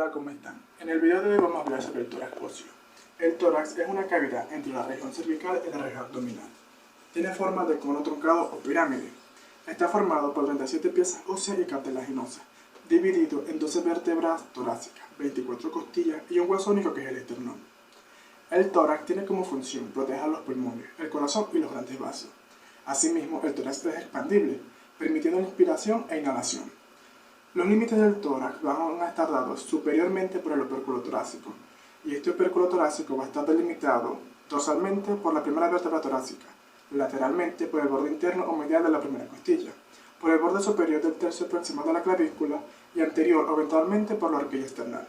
Hola, ¿cómo están? En el video de hoy vamos a hablar sobre el tórax óseo. El tórax es una cavidad entre la región cervical y la región abdominal. Tiene forma de cono truncado o pirámide. Está formado por 37 piezas óseas y cartilaginosas, dividido en 12 vértebras torácicas, 24 costillas y un hueso único que es el esternón. El tórax tiene como función proteger los pulmones, el corazón y los grandes vasos. Asimismo, el tórax es expandible, permitiendo la inspiración e inhalación. Los límites del tórax van a estar dados superiormente por el opérculo torácico, y este opérculo torácico va a estar delimitado dorsalmente por la primera vértebra torácica, lateralmente por el borde interno o medial de la primera costilla, por el borde superior del tercio proximal de la clavícula y anterior o ventralmente por la horquilla esternal.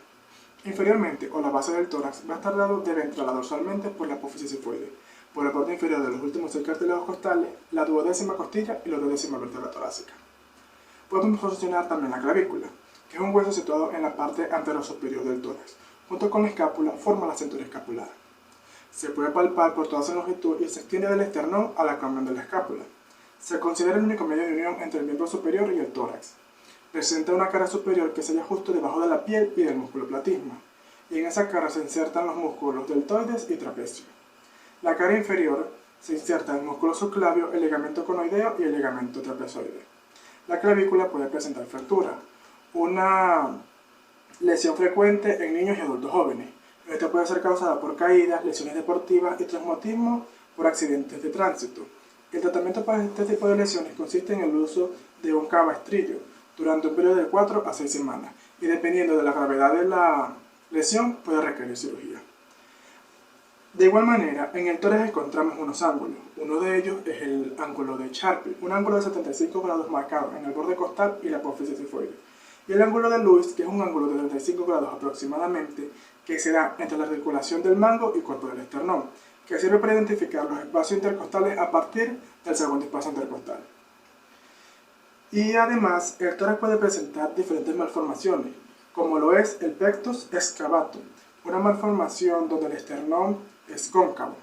Inferiormente, o la base del tórax, va a estar dado de ventral a dorsalmente por la apófisis sifoide, por el borde inferior de los últimos 6 cartílagos costales, la duodécima costilla y la duodécima vértebra torácica. Podemos posicionar también la clavícula, que es un hueso situado en la parte anterosuperior del tórax. Junto con la escápula forma la cintura escapular. Se puede palpar por toda su longitud y se extiende del esternón al acromion de la escápula. Se considera el único medio de unión entre el miembro superior y el tórax. Presenta una cara superior que se halla justo debajo de la piel y del músculo platisma, y en esa cara se insertan los músculos deltoides y trapecio. La cara inferior se inserta el músculo subclavio, el ligamento conoideo y el ligamento trapezoide. La clavícula puede presentar fractura, una lesión frecuente en niños y adultos jóvenes. Esta puede ser causada por caídas, lesiones deportivas y traumatismo por accidentes de tránsito. El tratamiento para este tipo de lesiones consiste en el uso de un cabestrillo durante un periodo de 4 a 6 semanas y dependiendo de la gravedad de la lesión puede requerir cirugía. De igual manera, en el tórax encontramos unos ángulos. Uno de ellos es el ángulo de Charpy, un ángulo de 75 grados marcado en el borde costal y la apófisis sifoide. Y el ángulo de Lewis, que es un ángulo de 35 grados aproximadamente, que se da entre la articulación del mango y cuerpo del esternón, que sirve para identificar los espacios intercostales a partir del segundo espacio intercostal. Y además, el tórax puede presentar diferentes malformaciones, como lo es el pectus excavatum, una malformación donde el esternón es cóncavo.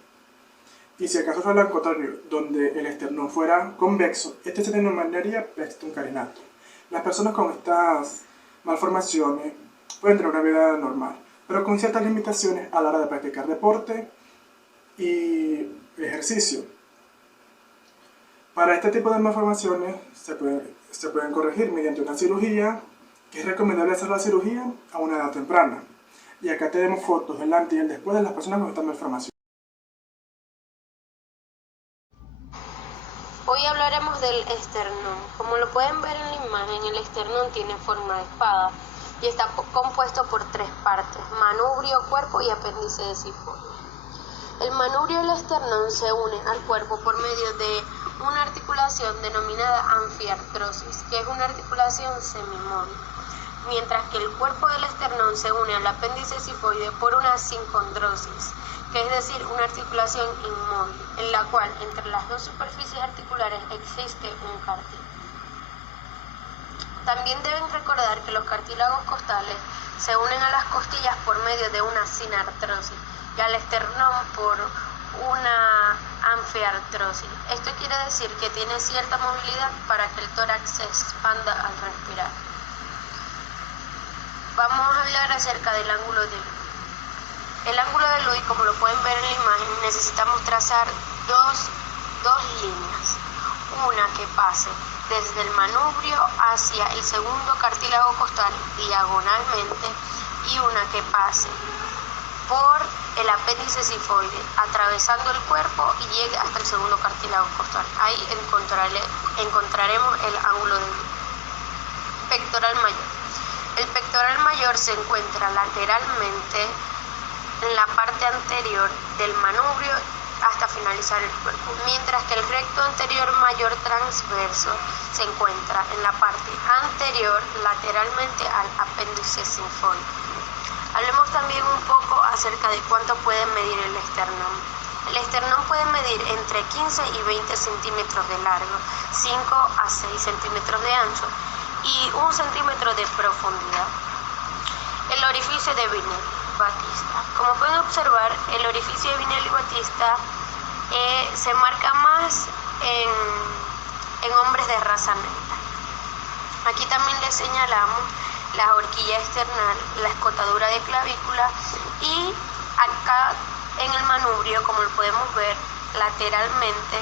Y si acaso fuera al contrario, donde el esternón fuera convexo, este se denominaría pectus carinatum. Las personas con estas malformaciones pueden tener una vida normal, pero con ciertas limitaciones a la hora de practicar deporte y ejercicio. Para este tipo de malformaciones se pueden corregir mediante una cirugía, que es recomendable hacer la cirugía a una edad temprana. Y acá tenemos fotos del antes y el después de las personas con esta malformación. Hoy hablaremos del esternón. Como lo pueden ver en la imagen, el esternón tiene forma de espada y está compuesto por 3 partes: manubrio, cuerpo y apéndice sifoide. El manubrio del esternón se une al cuerpo por medio de una articulación denominada anfiartrosis, que es una articulación semimóvil, mientras que el cuerpo del esternón se une al apéndice sifoide por una sincondrosis, que es decir, una articulación inmóvil, en la cual entre las dos superficies articulares existe un cartílago. También deben recordar que los cartílagos costales se unen a las costillas por medio de una sinartrosis y al esternón por una anfiartrosis. Esto quiere decir que tiene cierta movilidad para que el tórax se expanda al respirar. Vamos a hablar acerca del ángulo de Lewis. El ángulo de Lewis, como lo pueden ver en la imagen, necesitamos trazar dos líneas. Una que pase desde el manubrio hacia el segundo cartílago costal diagonalmente y una que pase por el apéndice sifoide, atravesando el cuerpo y llegue hasta el segundo cartílago costal. Ahí encontraremos el ángulo de Lewis. Pectoral mayor. El pectoral mayor se encuentra lateralmente en la parte anterior del manubrio hasta finalizar el cuerpo, mientras que el recto anterior mayor transverso se encuentra en la parte anterior lateralmente al apéndice sifoide. Hablemos también un poco acerca de cuánto puede medir el esternón. El esternón puede medir entre 15 y 20 centímetros de largo, 5 a 6 centímetros de ancho y 1 centímetro de profundidad. El orificio de Vinelli-Battista. Como pueden observar, el orificio de Vinelli-Battista se marca más en hombres de raza negra. Aquí también les señalamos la horquilla external, la escotadura de clavícula y acá en el manubrio, como lo podemos ver lateralmente,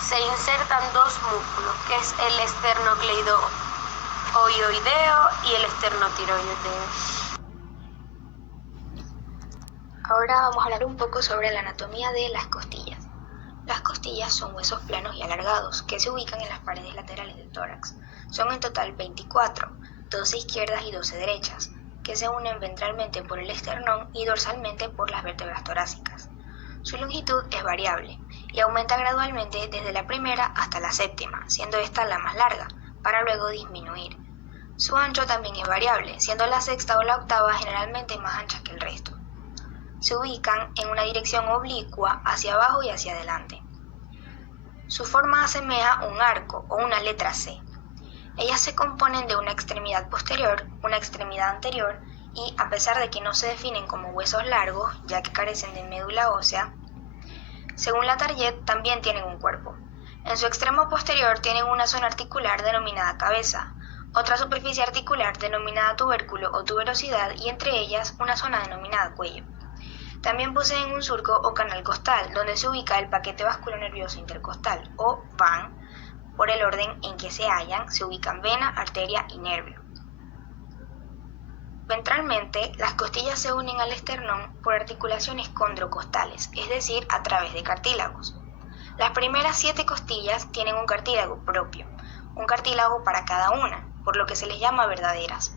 se insertan dos músculos, que es el esternocleidoideo y el esternotiroideo. Ahora vamos a hablar un poco sobre la anatomía de las costillas. Las costillas son huesos planos y alargados que se ubican en las paredes laterales del tórax. Son en total 24, 12 izquierdas y 12 derechas, que se unen ventralmente por el esternón y dorsalmente por las vértebras torácicas. Su longitud es variable y aumenta gradualmente desde la primera hasta la séptima, siendo esta la más larga, para luego disminuir. Su ancho también es variable, siendo la sexta o la octava generalmente más anchas que el resto. Se ubican en una dirección oblicua hacia abajo y hacia adelante. Su forma asemeja un arco o una letra C. Ellas se componen de una extremidad posterior, una extremidad anterior y, a pesar de que no se definen como huesos largos, ya que carecen de médula ósea, según la Target también tienen un cuerpo. En su extremo posterior tienen una zona articular denominada cabeza, otra superficie articular denominada tubérculo o tuberosidad y entre ellas una zona denominada cuello. También poseen un surco o canal costal, donde se ubica el paquete vasculonervioso intercostal, o VAN. Por el orden en que se hallan, se ubican vena, arteria y nervio. Ventralmente, las costillas se unen al esternón por articulaciones condrocostales, es decir, a través de cartílagos. Las primeras 7 costillas tienen un cartílago propio, un cartílago para cada una, por lo que se les llama verdaderas.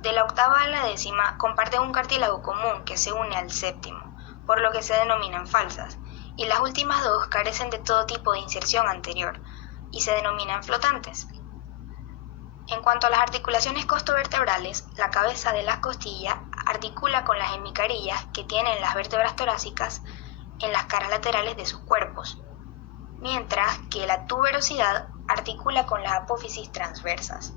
De la octava a la décima comparten un cartílago común que se une al séptimo, por lo que se denominan falsas, y las últimas 2 carecen de todo tipo de inserción anterior y se denominan flotantes. En cuanto a las articulaciones costovertebrales, la cabeza de la costilla articula con las hemicarillas que tienen las vértebras torácicas en las caras laterales de sus cuerpos, mientras que la tuberosidad articula con las apófisis transversas.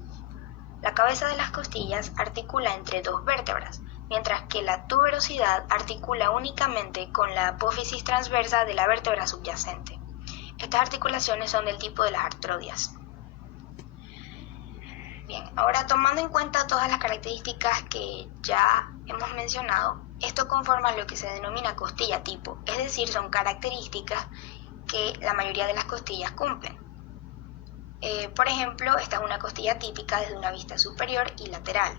La cabeza de las costillas articula entre 2 vértebras, mientras que la tuberosidad articula únicamente con la apófisis transversa de la vértebra subyacente. Estas articulaciones son del tipo de las artrodias. Bien, ahora tomando en cuenta todas las características que ya hemos mencionado, esto conforma lo que se denomina costilla tipo, es decir, son características que la mayoría de las costillas cumplen. Por ejemplo, esta es una costilla típica desde una vista superior y lateral.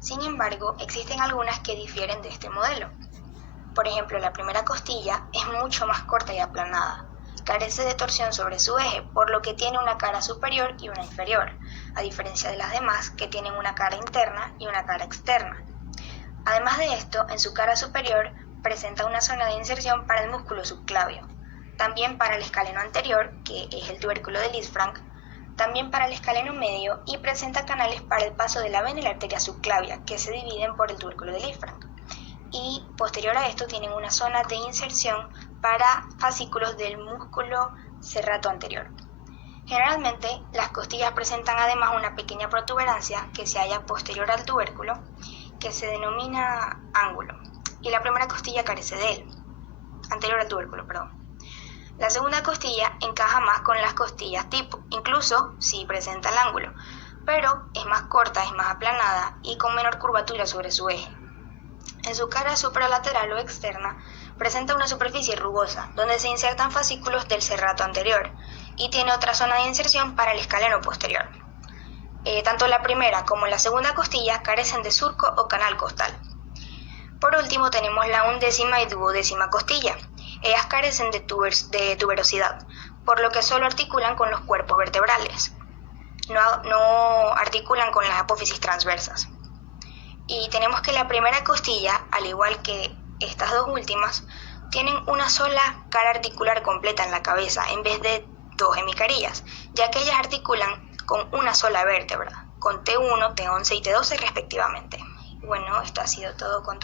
Sin embargo, existen algunas que difieren de este modelo. Por ejemplo, la primera costilla es mucho más corta y aplanada. Carece de torsión sobre su eje, por lo que tiene una cara superior y una inferior, a diferencia de las demás que tienen una cara interna y una cara externa. Además de esto, en su cara superior presenta una zona de inserción para el músculo subclavio, también para el escaleno anterior, que es el tubérculo de Lisfranc, también para el escaleno medio y presenta canales para el paso de la vena y la arteria subclavia, que se dividen por el tubérculo de Lisfranc. Y posterior a esto tienen una zona de inserción para fascículos del músculo serrato anterior. Generalmente, las costillas presentan además una pequeña protuberancia que se halla posterior al tubérculo, que se denomina ángulo, y la primera costilla carece de él, anterior al tubérculo, perdón. La segunda costilla encaja más con las costillas tipo, incluso si presenta el ángulo, pero es más corta, es más aplanada y con menor curvatura sobre su eje. En su cara supralateral o externa presenta una superficie rugosa, donde se insertan fascículos del serrato anterior, y tiene otra zona de inserción para el escaleno posterior. Tanto la primera como la segunda costilla carecen de surco o canal costal. Por último tenemos la undécima y duodécima costilla. Ellas carecen de tuberosidad, por lo que solo articulan con los cuerpos vertebrales. No articulan con las apófisis transversas. Y tenemos que la primera costilla, al igual que estas dos últimas, tienen una sola cara articular completa en la cabeza, en vez de 2 hemicarillas, ya que ellas articulan con una sola vértebra, con T1, T11 y T12 respectivamente. Bueno, esto ha sido todo con